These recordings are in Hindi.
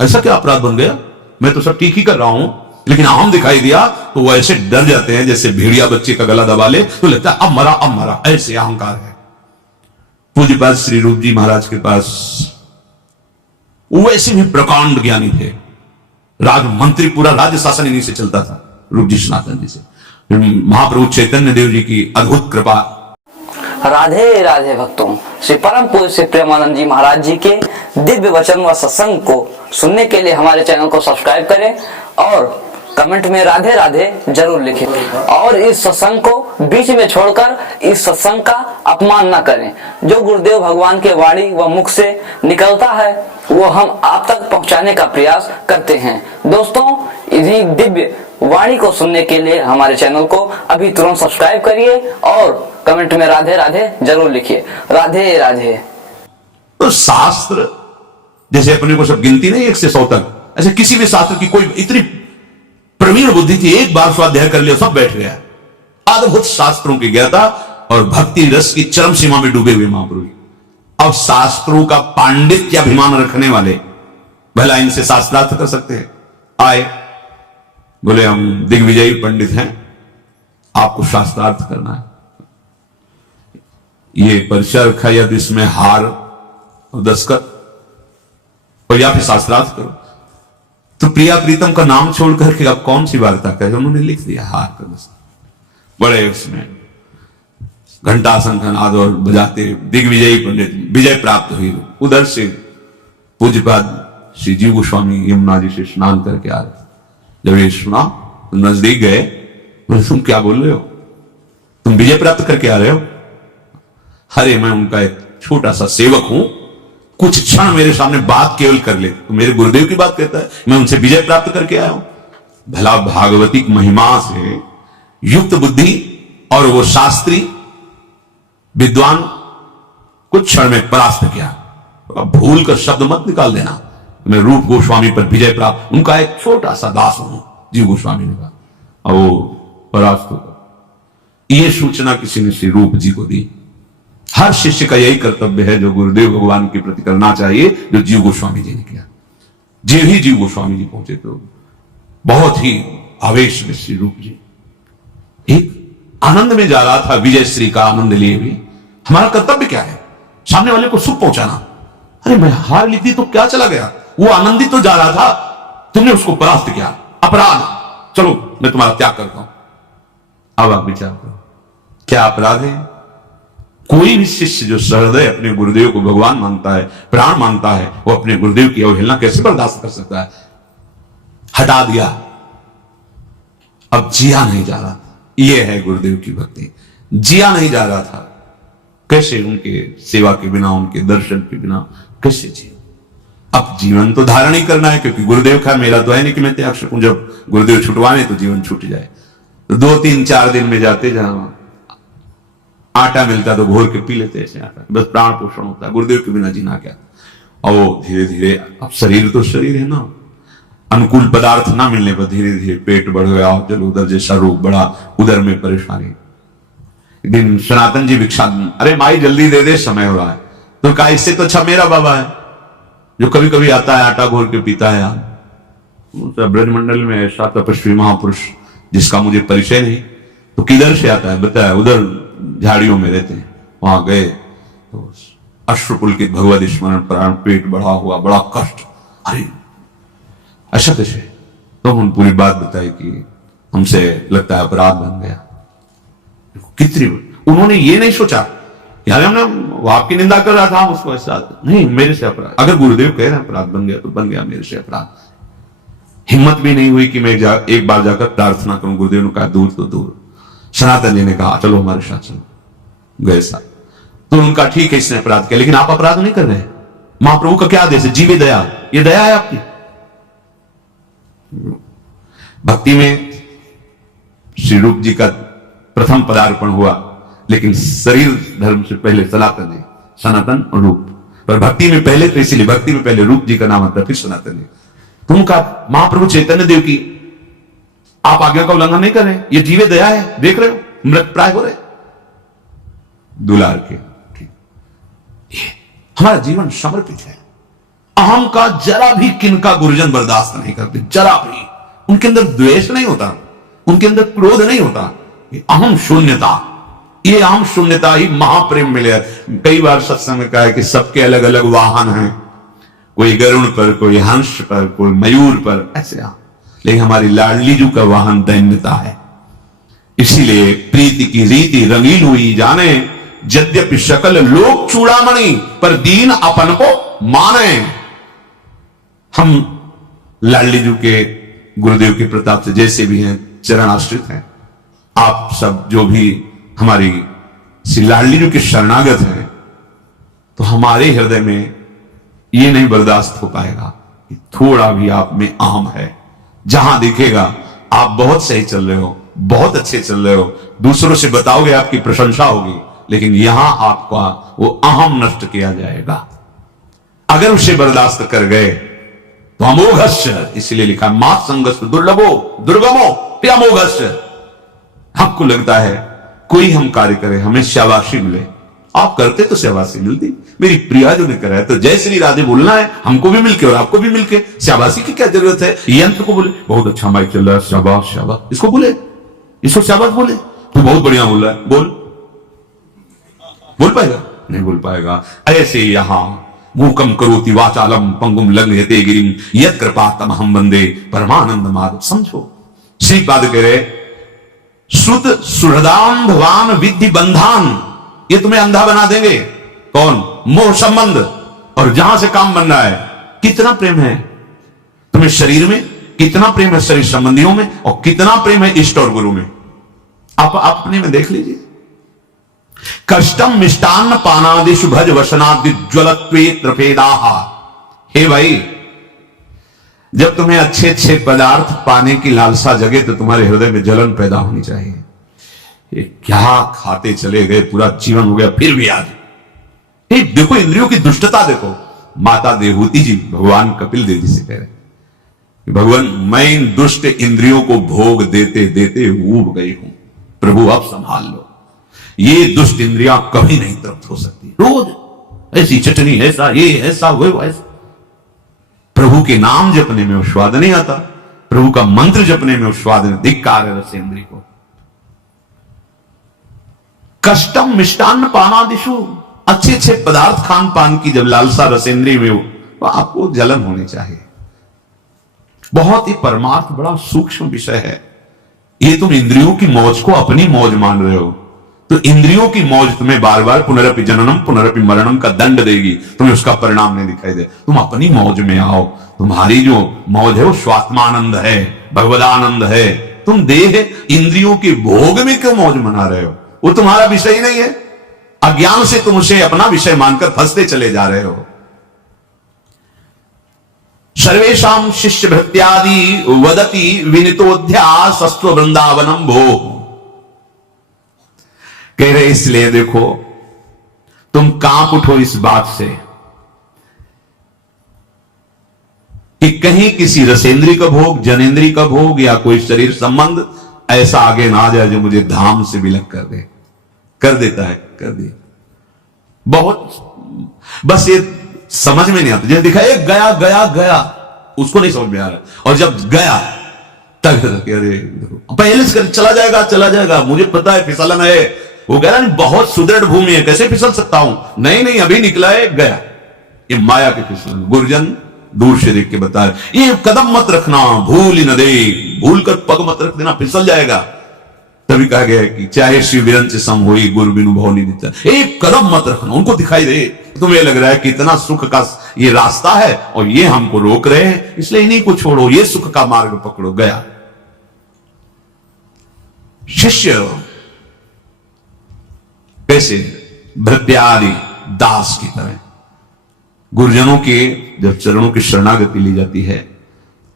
ऐसा क्या अपराध बन गया? मैं तो सब ठीक ही कर रहा हूं, लेकिन आम दिखाई दिया तो वो ऐसे डर जाते हैं जैसे भेड़िया बच्चे का गला दबा ले तो लगता है अब मरा, ऐसे अहंकार है। पूज्यपाद श्री रूप जी महाराज के पास वैसे भी प्रकांड ज्ञानी थे, राज मंत्री, पूरा राज्य शासन इन्हीं से चलता था, रूप जी सनातन जी से। महाप्रभु चैतन्य देव जी की अद्भुत कृपा। राधे राधे भक्तों, श्री परम पूज्य श्री प्रेमानंद जी महाराज जी के दिव्य वचन व सत्संग को सुनने के लिए हमारे चैनल को सब्सक्राइब करें और कमेंट में राधे राधे जरूर लिखें। और इस सत्संग को बीच में छोड़कर इस सत्संग का अपमान न करें। जो गुरुदेव भगवान के वाणी व मुख से निकलता है वो हम आप तक पहुंचाने का प्रयास करते हैं। दोस्तों, इन्हीं दिव्य वाणी को सुनने के लिए हमारे चैनल को अभी तुरंत सब्सक्राइब करिए और कमेंट में राधे राधे जरूर लिखिए। राधे राधे। तो शास्त्र जैसे अपने को सब गिनती नहीं 1 से 100 तक, ऐसे किसी भी शास्त्र की कोई इतनी प्रवीण बुद्धि थी, एक बार स्वाध्याय कर लिया सब बैठ गया। अद्भुत शास्त्रों की ज्ञाता और भक्ति रस की चरम सीमा में डूबे हुए महापुरुष। अब शास्त्रों का पांडित्य अभिमान रखने वाले भला इनसे शास्त्रार्थ कर सकते हैं? आए, बोले हम दिग्विजयी पंडित हैं, आपको शास्त्रार्थ करना है। ये परिचय रखा या तो इसमें हार और दस्तखत और या फिर शास्त्रार्थ करो। तो प्रिया प्रीतम का नाम छोड़ करके अब कौन सी वार्ता करे? उन्होंने लिख दिया हार का दस्तखत। बड़े उसमें घंटा शंखनाद और बजाते दिग्विजयी पंडित, विजय प्राप्त हुई। उधर से पूज्यपाद श्री जीव गोस्वामी यमुना जी से स्नान करके आ रहे। जब ये सुना तो नजदीक गए, बोले तुम क्या बोल रहे हो? तुम विजय प्राप्त करके आ रहे हो? अरे मैं उनका एक छोटा सा सेवक हूं, कुछ क्षण मेरे सामने बात केवल कर ले तो मेरे गुरुदेव की बात कहता है, मैं उनसे विजय प्राप्त करके आया हूं। भला भागवतिक महिमा से युक्त बुद्धि और वो शास्त्री विद्वान कुछ क्षण में परास्त किया। अब भूल कर शब्द मत निकाल देना, मैं रूप गोस्वामी पर विजय प्राप्त, उनका एक छोटा सा दास हूं, जीव गोस्वामी ने कहा, और वो परास्त होगा। यह सूचना किसी ने श्री रूप जी को दी। हर शिष्य का यही कर्तव्य है जो गुरुदेव भगवान के प्रति करना चाहिए, जो जीव गोस्वामी जी ने किया। जे ही जीव गोस्वामी जी पहुंचे तो बहुत ही आवेश में श्री रूप जी एक आनंद में जा रहा था, विजय श्री का आनंद लिए भी। हमारा कर्तव्य क्या है? सामने वाले को सुख पहुंचाना। अरे मैं हार ली थी तो क्या चला गया? वो आनंदित तो जा रहा था, तुमने उसको परास्त किया, अपराध। चलो मैं तुम्हारा त्याग करता हूं। अब आप विचार करो क्या अपराध है? कोई भी शिष्य जो सहृदय अपने गुरुदेव को भगवान मानता है, प्राण मानता है, वो अपने गुरुदेव की अवहेलना कैसे बर्दाश्त कर सकता है? हटा दिया, अब जिया नहीं जा रहा था। यह है गुरुदेव की भक्ति। जिया नहीं जा रहा था, कैसे उनके सेवा के बिना, उनके दर्शन के बिना कैसे जिए? अब जीवन तो धारण ही करना है, क्योंकि गुरुदेव का मेरा तो है नहीं कि मैं त्याग सकूं। जब गुरुदेव छुटवाने तो जीवन छूट जाए। तो 2-3-4 दिन में जाते, जहां आटा मिलता तो घोर के पी लेते, ऐसे आटा, बस प्राण पोषण होता है। गुरुदेव के बिना जीना क्या? और वो धीरे धीरे, अब शरीर तो शरीर है ना, अनुकूल पदार्थ ना मिलने पर धीरे धीरे पेट बढ़ गया, जल उदर जैसा रोग बढ़ा, उदर में परेशानी। एक दिन सनातन जी भिक्षा, अरे माई जल्दी दे दे, समय हो रहा है। तो कहा इससे तो अच्छा मेरा बाबा है जो कभी कभी आता है, आटा घोर के पीता है। ब्रजमंडल में ऐसा तपस्वी महापुरुष जिसका मुझे परिचय नहीं, तो किधर से आता है बताया? उधर झाड़ियों में रहते हैं। वहां गए तो अश्रुपुलकित भगवत स्मरण, प्राण, पेट बढ़ा हुआ, बड़ा कष्ट। अरे ऐसा कैसे? तो हम पूरी बात बताई कि हमसे लगता है अपराध बन गया। कितनी उन्होंने ये नहीं सोचा यार हमने, वो आपकी निंदा कर रहा था, हम उसको ऐसा नहीं, मेरे से अपराध। अगर गुरुदेव कह रहे हैं अपराध बन गया तो बन गया मेरे से अपराध। हिम्मत भी नहीं हुई कि मैं एक बार जाकर प्रार्थना करूं। गुरुदेव ने कहा दूर तो दूर। सनातन जी ने कहा चलो हमारे साथ चलो, गए साथ। तो उनका ठीक है, इसने अपराध किया, लेकिन आप अपराध नहीं कर रहे। महाप्रभु का क्या आदेश है? जीवे दया। ये दया है आपकी। भक्ति में श्री रूप जी का प्रथम पदार्पण हुआ, लेकिन शरीर धर्म से पहले सनातन है, सनातन और रूप। पर भक्ति में पहले, तो इसीलिए भक्ति में पहले रूप जी का नाम आता, फिर सनातन है। तो उनका महाप्रभु चैतन्य देव की आप आज्ञा का उल्लंघन नहीं कर रहे, ये जीवे दया है। देख रहे हो मृत प्राय हो रहे दुलार के। ठीक, हमारा जीवन समर्पित है, अहम का जरा भी किनका गुरुजन बर्दाश्त नहीं करते, जरा भी। उनके अंदर द्वेष नहीं होता, उनके अंदर क्रोध नहीं होता। ये अहम शून्यता, ये अहम शून्यता ही महाप्रेम मिले। कई बार सत्संग में कहा है कि सबके अलग अलग वाहन हैं, कोई गरुड़ पर, कोई हंस पर, कोई मयूर पर, ऐसे। लेकिन हमारी लाडली जू का वाहन दैन्यता है। इसीलिए प्रीति की रीति रंगीन हुई जाने, यद्यपि शकल लोक चूड़ामणि, पर दीन अपन को माने। हम लाडली जू के गुरुदेव के प्रताप से जैसे भी हैं, चरण आश्रित हैं। आप सब जो भी हमारी श्री लाडली जू के शरणागत हैं, तो हमारे हृदय में ये नहीं बर्दाश्त हो पाएगा कि थोड़ा भी आप में अहम है। जहां दिखेगा आप बहुत सही चल रहे हो, बहुत अच्छे चल रहे हो, दूसरों से बताओगे आपकी प्रशंसा होगी, लेकिन यहां आपका वो अहम नष्ट किया जाएगा। अगर उसे बर्दाश्त कर गए तो अमोघस्य, इसलिए लिखा मां संगस्त दुर्लभो दुर्गमो अमोघस्य। आपको लगता है कोई हम कार्य करे हमें शाबाशी मिले, आप करते तो शाबाशी मिलती। मेरी प्रिया जो ने करा है तो जय श्री राधे बोलना है, हमको भी मिलके और आपको भी मिलके। शाबाशी की क्या जरूरत है? यंत्र को बोले बहुत अच्छा माइक चल रहा है, शाबाश शाबाश, इसको बोले, इसको शाबाश बोले, तू बहुत बढ़िया बोल रहा है, बोल पाएगा? नहीं बोल पाएगा। ऐसे यहां मूकम करोति वाचालम पंगुम लंघयते गिरिम यत् कृपातम हम वंदे परमानंद माधव। समझो, श्रीपाद कह रहे श्रुत सुहृदांधवान विद्धि बंधान, ये तुम्हें अंधा बना देंगे। कौन? मोह संबंध। और जहां से काम बन रहा है, कितना प्रेम है तुम्हें शरीर में, कितना प्रेम है शरीर संबंधियों में, और कितना प्रेम है इष्ट और गुरु में। आप अपने में देख लीजिए। कष्टम मिष्टान्न पानादिषु भज वसनादि ज्वलत्वे त्रपेदाहा। हे भाई, जब तुम्हें अच्छे अच्छे पदार्थ पाने की लालसा जगे तो तुम्हारे हृदय में जलन पैदा होनी चाहिए। ये क्या खाते चले गए, पूरा जीवन हो गया, फिर भी आज देखो इंद्रियों की दुष्टता देखो। माता देवहूति जी भगवान कपिल देव जी से कह रहे, भगवान मैं इन दुष्ट इंद्रियों को भोग देते देते ऊब गई हूं, प्रभु अब संभाल लो। ये दुष्ट इंद्रियां कभी नहीं तृप्त हो सकती, रोज ऐसी चटनी, ऐसा ये, ऐसा वो, ऐसा। प्रभु के नाम जपने में वो स्वाद नहीं आता, प्रभु का मंत्र जपने में वो स्वाद नहीं। धिक्कार है रस इंद्रिय को। कष्टम मिष्टान्न पानादिषु, अच्छे अच्छे पदार्थ खान पान की जब लालसा रसेंद्रिय में हो, तो आपको जलन होनी चाहिए। बहुत ही परमार्थ बड़ा सूक्ष्म विषय है। ये तुम इंद्रियों की मौज को अपनी मौज मान रहे हो, तो इंद्रियों की मौज तुम्हें बार बार पुनरपि जननम पुनरपि मरणम का दंड देगी, तुम्हें उसका परिणाम नहीं दिखाई दे। तुम अपनी मौज में आओ। तुम्हारी जो मौज है वो स्वात्मानंद है, भगवदानंद है। तुम देह इंद्रियों के भोग में क्यों मौज मना रहे हो? वो तुम्हारा विषय ही नहीं है। अज्ञान से तुम उसे अपना विषय मानकर फंसते चले जा रहे हो। सर्वेशाम शिष्य भृत्यादि वदति विनितोध्यासस्व वृंदावनम भो। कह रहे इसलिए देखो, तुम कांप उठो इस बात से कि कहीं किसी रसेंद्री का भोग, जनेन्द्री का भोग या कोई शरीर संबंध ऐसा आगे ना आ जाए जो मुझे धाम से विलग कर दे। कर देता है, कर दिया। बहुत बस ये समझ में नहीं आता। जैसे दिखा एक गया गया गया, उसको नहीं समझ में आ रहा, और जब गया तब अरे पहले से चला जाएगा, मुझे पता है फिसलन है। वो कह रहा बहुत सुदृढ़ भूमि है, कैसे फिसल सकता हूं? नहीं अभी निकला है, गया। ये माया के फिसलन। गुरुजन दूर से देख के बता रहे, ये कदम मत रखना, भूल ही न दे, भूल कर पग मत रख देना, फिसल जाएगा। तभी कहा गया कि चाहे शिव विरंच सम होई गुरु बिनु भव नहीं देता। एक कदम मत रखना, उनको दिखाई दे। तुम्हें लग रहा है कि इतना सुख का ये रास्ता है और ये हमको रोक रहे हैं, इसलिए इन्हीं को छोड़ो, ये सुख का मार्ग पकड़ो। गया शिष्य कैसे? भृत्यादि दास की तरह। गुरुजनों के जब चरणों की शरणागति ली जाती है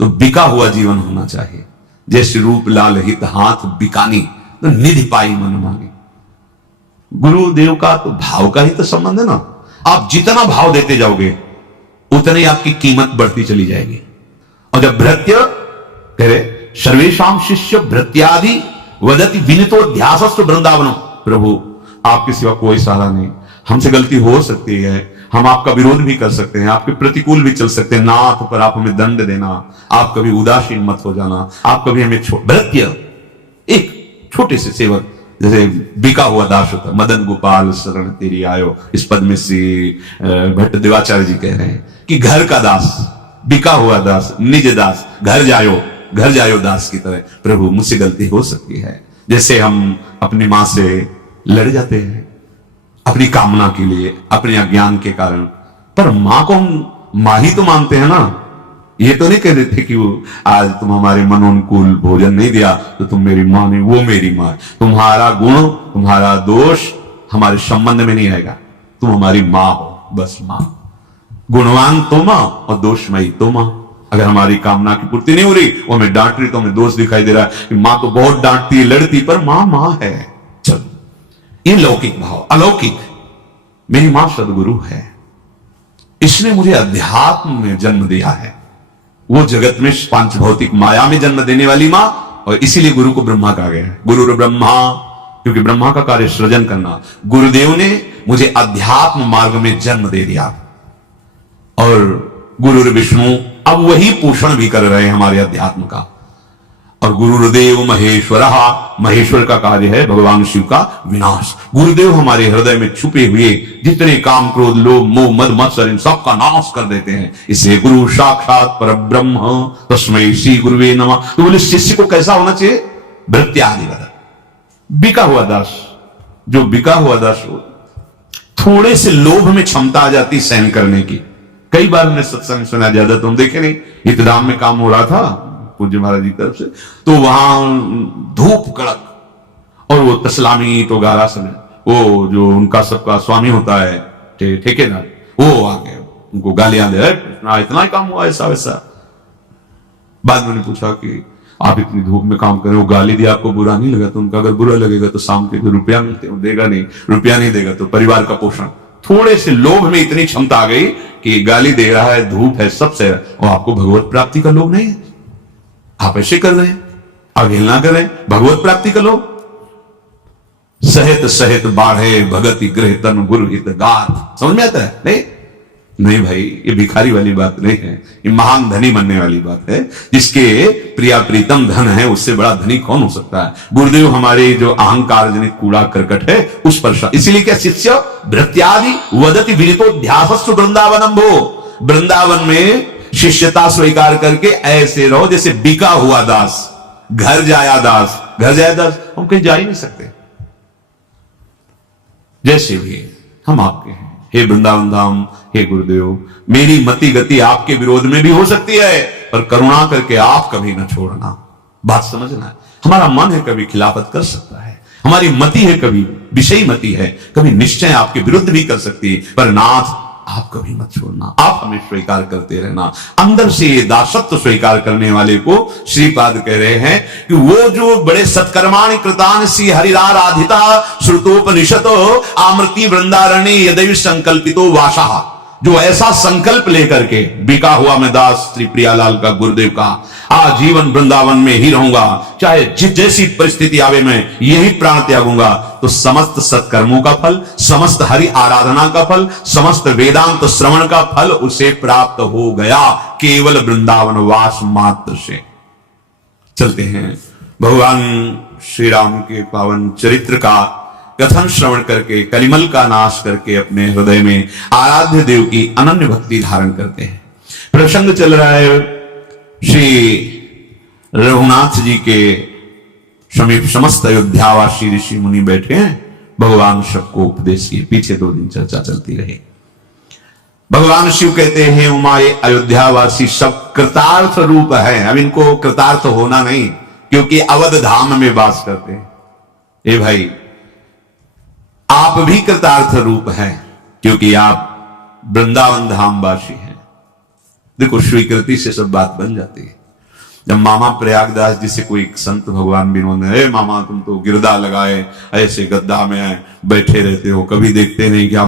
तो बिका हुआ जीवन होना चाहिए। जैसे रूप लाल हित हाथ बिकानी, तो निधि पाई मन मांगी। गुरुदेव का तो भाव का ही तो संबंध है ना। आप जितना भाव देते जाओगे उतनी आपकी कीमत बढ़ती चली जाएगी। और जब भृत्य कह रहे सर्वेशाम शिष्य भृत्यादि वदति विनितोध्यासस्व वृंदावनम। प्रभु आपके सिवा कोई सहारा नहीं, हमसे गलती हो सकती है, हम आपका विरोध भी कर सकते हैं, आपके प्रतिकूल भी चल सकते हैं, नाथ पर आप हमें दंड देना, आप कभी उदासीन मत हो जाना, आप कभी हमें भृत्य एक छोटे से सेवक जैसे बिका हुआ दास होता, मदन गोपाल शरण तेरी आयो, इस पद में श्री भट्ट देवाचार्य जी कह रहे हैं कि घर का दास, बिका हुआ दास, निज दास, घर जायो दास की तरह। प्रभु मुझसे गलती हो सकती है, जैसे हम अपनी मां से लड़ जाते हैं अपनी कामना के लिए, अपने अज्ञान के कारण, पर मां को हम मां ही तो मानते हैं ना। ये तो नहीं कह रहे थे कि वो आज तुम हमारे मनोनुकूल भोजन नहीं दिया तो तुम मेरी मां नहीं, वो मेरी मां। तुम्हारा गुण, तुम्हारा दोष हमारे संबंध में नहीं आएगा, तुम हमारी मां हो, बस मां। गुणवान तो मां और दोषमयी तो मां। अगर हमारी कामना की पूर्ति नहीं हो रही, वो हमें डांट रही, तो हमें दोष दिखाई दे रहा है कि मां तो बहुत डांटती है, लड़ती, पर मां मां है। चलो, ये लौकिक भाव। अलौकिक, मेरी मां सदगुरु है, इसने मुझे अध्यात्म में जन्म दिया है। वो जगत में पांच भौतिक माया में जन्म देने वाली मां, और इसीलिए गुरु को ब्रह्मा कहा गया है। गुरु ब्रह्मा, क्योंकि ब्रह्मा का कार्य सृजन करना। गुरुदेव ने मुझे अध्यात्म मार्ग में जन्म दे दिया, और गुरु विष्णु अब वही पोषण भी कर रहे हैं हमारे अध्यात्म का। और गुरुदेव महेश्वर, महेश्वर का कार्य है भगवान शिव का विनाश। गुरुदेव हमारे हृदय में छुपे हुए जितने काम, क्रोध, लोभ, मोह, मद, मत्सर, इन सब का नाश कर देते हैं। इसे गुरु साक्षात परब्रह्म तस्मै श्री गुरुवे नमः। तो बोले शिष्य को कैसा होना चाहिए? भृत्यादि वद, बिका हुआ दास। जो बिका हुआ दास, थोड़े से लोभ में क्षमता आ जाती सहन करने की। कई बार हमने सत्संग सुना, ज्यादा तो हम देखे नहीं, इतदाम में काम हो रहा था पूज्य महाराज जी की तरफ से, तो वहां धूप कड़क, और वो तस्लामी तो गारा समय, वो जो उनका सबका स्वामी होता है ठेकेदार, वो आ गए उनको गालियां दे, इतना ही काम हुआ, ऐसा वैसा। बाद में उन्होंने पूछा कि आप इतनी धूप में काम करें, वो गाली दिया, आपको बुरा नहीं लगा? तो उनका अगर बुरा लगेगा तो शाम के जो रुपया मिलते हैं देगा नहीं, रुपया नहीं देगा तो परिवार का पोषण। थोड़े से लोभ में इतनी क्षमता आ गई कि गाली दे रहा है, धूप है, सबसे, और आपको भगवत प्राप्ति का लोभ नहीं है, आप ऐसे कर रहे हैं, अवहेलना करें, भगवत प्राप्ति का लोभ। सहित सहित बाढ़े भगति गृह तन गुरु हित गात। समझ में आता है? नहीं भाई, ये भिखारी वाली बात नहीं है, ये महान धनी बनने वाली बात है। जिसके प्रिया प्रीतम धन है, उससे बड़ा धनी कौन हो सकता है? गुरुदेव हमारे जो अहंकार जनित कूड़ा करकट है उस पर, इसीलिए क्या शिष्य भृत्यादि वदति विदितोध्यासस्तु वृंदावनम भो। वृंदावन में शिष्यता स्वीकार करके ऐसे रहो जैसे बिका हुआ दास, घर जाया दास। घर जाया दास, हम कहीं जा ही नहीं सकते। जैसे भी हम आपके हैं, हे वृंदावन धाम, हे गुरुदेव, मेरी मति गति आपके विरोध में भी हो सकती है, पर करुणा करके आप कभी न छोड़ना। बात समझना है, हमारा मन है कभी खिलाफत कर सकता है, हमारी मति है कभी विषयी मति है, कभी निश्चय आपके विरुद्ध भी कर सकती है, पर नाथ आप कभी मत छोड़ना, आप हमें स्वीकार करते रहना। अंदर से दासत्व स्वीकार करने वाले को श्रीपाद कह रहे हैं कि वो जो बड़े सत्कर्माणि कृतानि सी हरिराराधिता श्रुतोपनिषतो आमृति वृंदारण्य यदैव संकल्पितो वासः। जो ऐसा संकल्प लेकर के, बिका हुआ मैं दास श्री प्रियालाल का, गुरुदेव का, आजीवन वृंदावन में ही रहूंगा, चाहे जैसी परिस्थिति आवे मैं यही प्राण त्यागूंगा, तो समस्त सत्कर्मों का फल, समस्त हरि आराधना का फल, समस्त वेदांत श्रवण का फल उसे प्राप्त हो गया केवल वृंदावन वास मात्र से। चलते हैं भगवान श्री राम के पावन चरित्र का कथन श्रवण करके, कलिमल का नाश करके अपने हृदय में आराध्य देव की अनन्य भक्ति धारण करते हैं। प्रसंग चल रहा है श्री रघुनाथ जी के समीप समस्त अयोध्यावासी ऋषि मुनि बैठे हैं, भगवान सबको उपदेश किए। पीछे 2 दिन चर्चा चलती रही। भगवान शिव कहते हैं, उमा ये अयोध्यावासी सब कृतार्थ रूप है। अब इनको कृतार्थ होना नहीं, क्योंकि अवध धाम में वास करते हैं। ए भाई, आप भी कृतार्थ रूप हैं, क्योंकि आप वृंदावन धामवासी हैं। देखो, स्वीकृति से सब बात बन जाती है। जब मामा प्रयागदास जी से कोई संत भगवान विनोद ने, मामा तुम तो गिरदा लगाए ऐसे गद्दा में बैठे रहते हो, कभी देखते नहीं कि